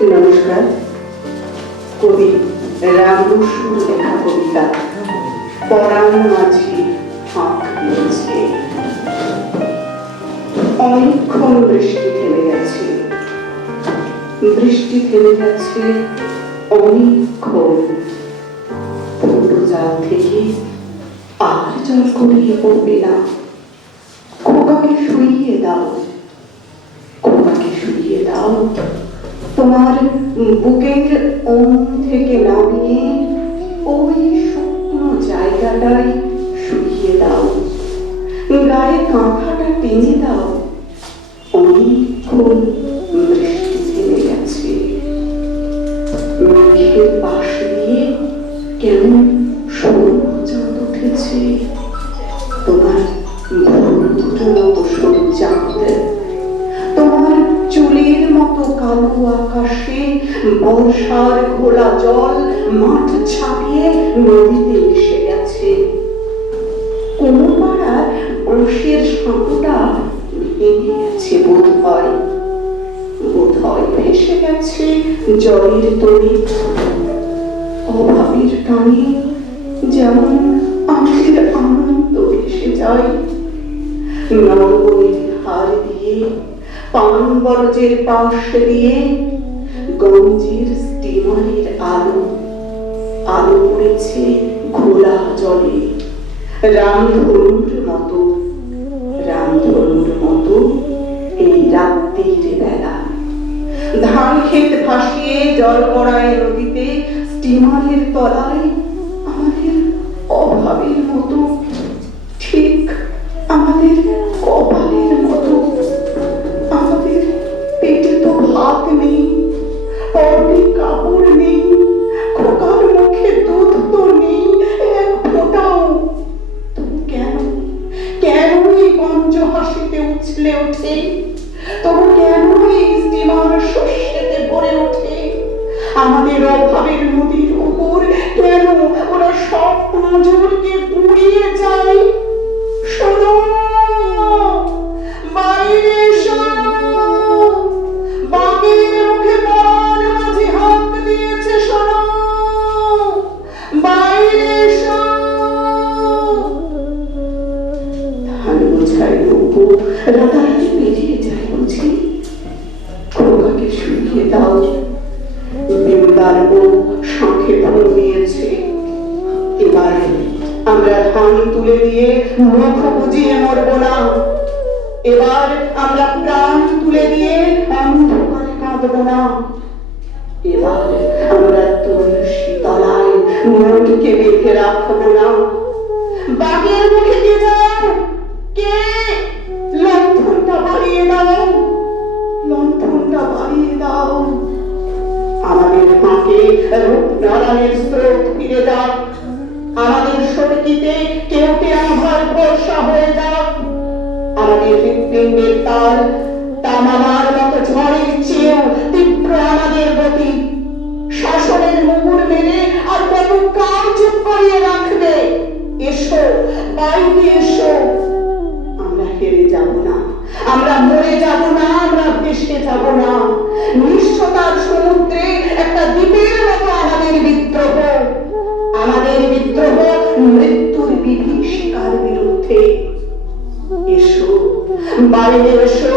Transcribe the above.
নমস্কার। কবি রাম বসুর লেখা কবিতা পরাণ মাঝি ফাঁক দিয়েছে। অনেকক্ষণ বৃষ্টি থেমে গেছে, বৃষ্টি থেমে গেছে অনেকক্ষণ। ফুটো জাল থেকে আর জল গড়িয়ে পড়বে না। খোকাকে শুইয়ে দাও, খোকাকে শুইয়ে দাও। তোমার বুকের ওম থেকে নামিয়ে ওই শুকনো জায়গাটায় শুইয়ে দাও। গায়ে কাঁথাটা টেনে দাও। অনেকক্ষণ বৃষ্টি থেমে গেছে। মেঘের পাশ দিয়ে কেমন সৌরচাঁদ উঠেছে। তোমার ভুল দুটোর মতো সরু চাঁদ, তোমার চুলের মতো কালো আকাশে বর্ষার ঘোলা জল মাঠ ছাপিয়ে নদীতে এসে গেছে। কোন পাড়ার বাঁশের সাঁকোটা ভেঙে গেছে বোধ হয় ভেসে গেছে জলের তরি। অভাবের টানে যেমন আমাদের আনন্দ ভেসে যায়। নরবনের হার দিয়ে পান বরজের পাশ দিয়ে গঞ্জের স্টিমারের আলো আলো পড়েছে ঘোলা জলে। রামধনুর মতো এই রাত্রির বেলা ধান ক্ষেত ভাসিয়ে জল পড়ায় নদীতে স্টিমারের তলায় আমাদের অভাবের মতো, ঠিক আমাদের কপালের মতো। আমাদের পেটে তো ভাত নেই, পরনে কাপড় নেই, খোকার মুখে দুধ তো নেই এক ফোঁটাও। তবু কেন এই গঞ্জ হাসিতে উছলে ওঠে? তবু কেন এই স্টিমার শস্যেতে ভরে ওঠে? আমাদের অভাবের নদীর উপর কেন ওরা সব নজরকে উড়িয়ে যায়? শোনো, বাইরে এসো। বাঘের মুখে পরাণ মাঝি হাত দিয়েছে। শোনো, বাইরে এসো। ধান বোঝাই নৌকো রাতারাতি বেরিয়ে যায় বুঝি। খোকাকে শুইয়ে দাও। বিমলার বউ শাঁখে ফুল নিয়েছে। এবার আমরা ধান তুলে দিয়ে মুখ বুজিয়ে মরবো না। এবার আমরা প্রাণ তুলে দিয়ে অন্ধকারে কাঁদবো না। এবার আমরা তুলসী তলায় মনকে বেঁধে রাখবো না। বাঘের মুখে কে যাও? কে? লণ্ঠনটা বাড়িয়ে দাও, লণ্ঠনটা বাড়িয়ে দাও। আমাদের ফাঁকে রূপনারায়ণের স্রোত ফিরে যাক। আমাদের সড়কিতে কেউটে আভার ভরসা হয়ে যাক। আমাদের হৃৎপিণ্ডের তাল তামার মতো ঝড়ের চেয়েও তীব্র আমাদের গতি। শাসনের মুগুর মেরে আর কত কাল চুপ করিয়ে রাখবে? এসো, বাইরে এসো। আমরা হেরে যাব না, আমরা মরে যাব না, আমরা ভেসে যাব না। নিঃস্বতার সমুদ্রে একটা দ্বীপের মতো আমাদের বিদ্রোহ। আমাদের বিদ্রোহ মৃত্যুর বিভীষিকার বিরুদ্ধে। এসো, বাইরে এসো।